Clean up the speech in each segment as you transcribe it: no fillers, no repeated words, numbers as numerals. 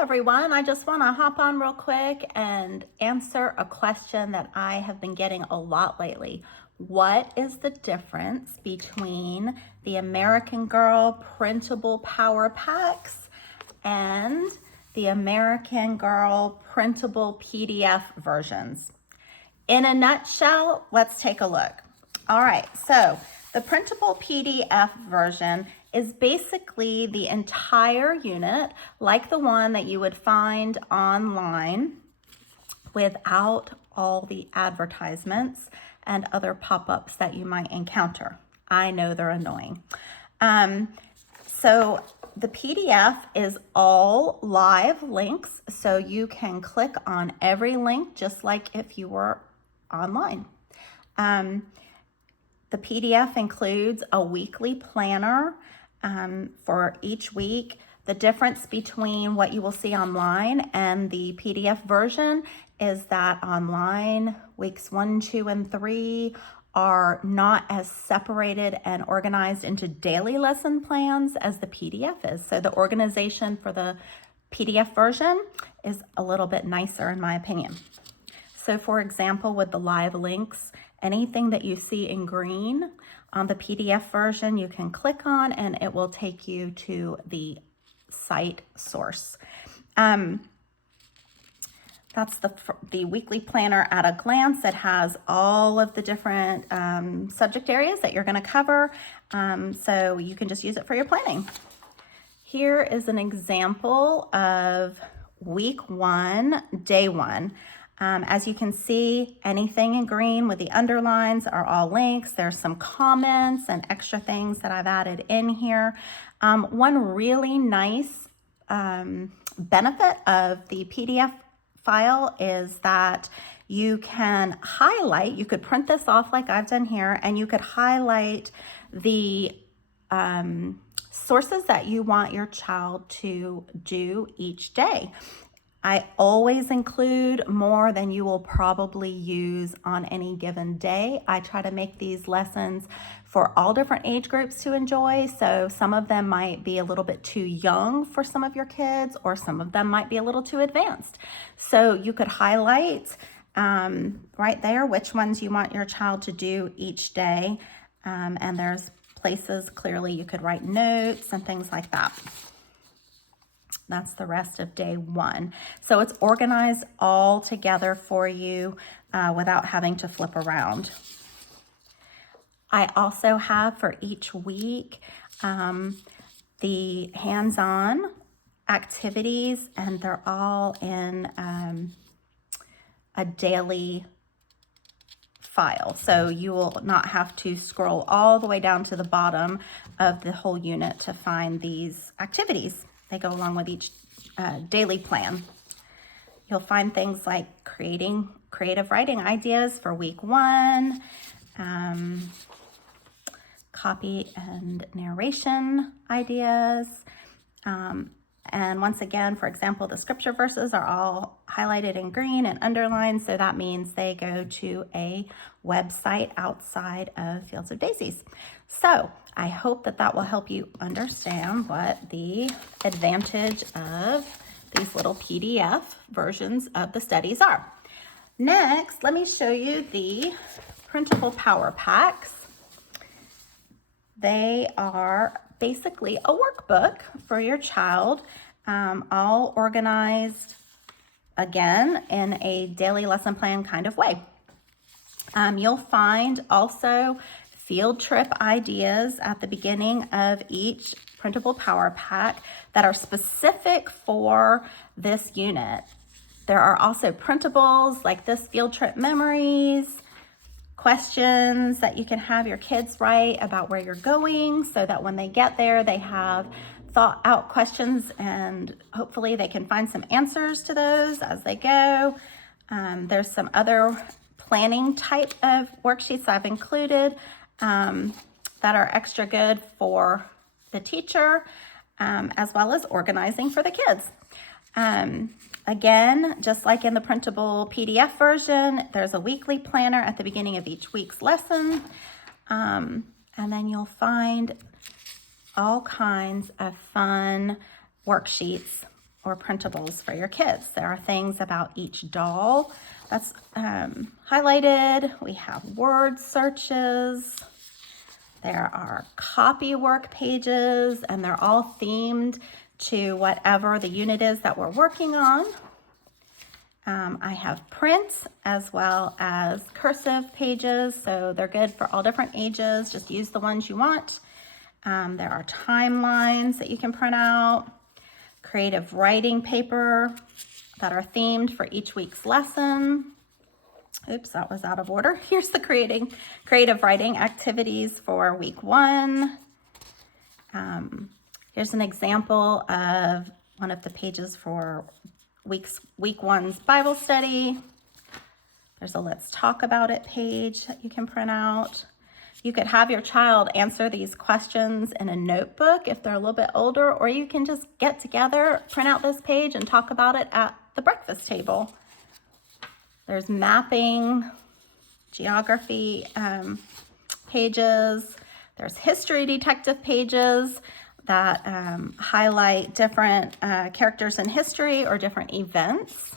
everyone. I just want to hop on real quick and answer a question that I have been getting a lot lately. What is the difference between the American Girl printable power packs and the American Girl printable PDF versions? In a nutshell, let's take a look. All right, so the printable PDF version is basically the entire unit, like the one that you would find online, without all the advertisements and other pop-ups that you might encounter. I know they're annoying. So the PDF is all live links, so you can click on every link just like if you were online. The PDF includes a weekly planner for each week. The difference between what you will see online and the PDF version is that online, weeks 1, 2, and 3 are not as separated and organized into daily lesson plans as the PDF is. So the organization for the PDF version is a little bit nicer in my opinion. So for example, with the live links, anything that you see in green on the PDF version, you can click on and it will take you to the site source. That's the weekly planner at a glance. It has all of the different subject areas that you're going to cover, so you can just use it for your planning. Here is an example of week 1, day 1. As you can see, anything in green with the underlines are all links. There's some comments and extra things that I've added in here. One really nice benefit of the PDF file is that you can highlight, you could print this off like I've done here, and you could highlight the sources that you want your child to do each day. I always include more than you will probably use on any given day. I try to make these lessons for all different age groups to enjoy. So some of them might be a little bit too young for some of your kids, or some of them might be a little too advanced. So you could highlight right there which ones you want your child to do each day. And there's places clearly you could write notes and things like that. That's the rest of day 1. So it's organized all together for you without having to flip around. I also have for each week the hands-on activities, and they're all in a daily file. So you will not have to scroll all the way down to the bottom of the whole unit to find these activities. They go along with each daily plan. You'll find things like creative writing ideas for week 1, copy and narration ideas. And once again, for example, the scripture verses are all highlighted in green and underlined, so that means they go to a website outside of Fields of Daisies. So I hope that that will help you understand what the advantage of these little PDF versions of the studies are. Next, let me show you the printable power packs. They are basically a workbook for your child, all organized, again, in a daily lesson plan kind of way. You'll find also field trip ideas at the beginning of each printable power pack that are specific for this unit. There are also printables like this, field trip memories, questions that you can have your kids write about where you're going, so that when they get there, they have thought out questions and hopefully they can find some answers to those as they go. There's some other planning type of worksheets I've included that are extra good for the teacher, as well as organizing for the kids. Again, just like in the printable PDF version, there's a weekly planner at the beginning of each week's lesson. And then you'll find all kinds of fun worksheets or printables for your kids. There are things about each doll that's highlighted. We have word searches. There are copy work pages, and they're all themed to whatever the unit is that we're working on. I have prints as well as cursive pages, so they're good for all different ages. Just use the ones you want. There are timelines that you can print out, creative writing paper that are themed for each week's lesson. Oops, that was out of order. Here's the creative writing activities for week 1. Here's an example of one of the pages for week 1's Bible study. There's a Let's Talk About It page that you can print out. You could have your child answer these questions in a notebook if they're a little bit older, or you can just get together, print out this page, and talk about it at the breakfast table. There's mapping, geography pages. There's history detective pages that highlight different characters in history or different events.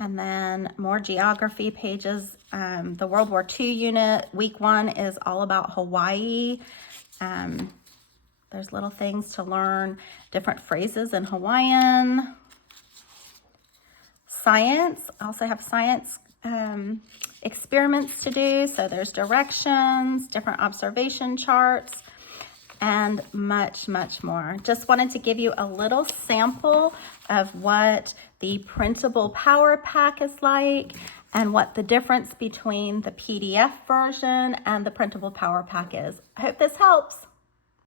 And then more geography pages. The World War II unit, week 1 is all about Hawaii. There's little things to learn, different phrases in Hawaiian. Science, I also have science experiments to do. So there's directions, different observation charts, and much, much more. Just wanted to give you a little sample of what the printable power pack is like and what the difference between the PDF version and the printable power pack is. I hope this helps.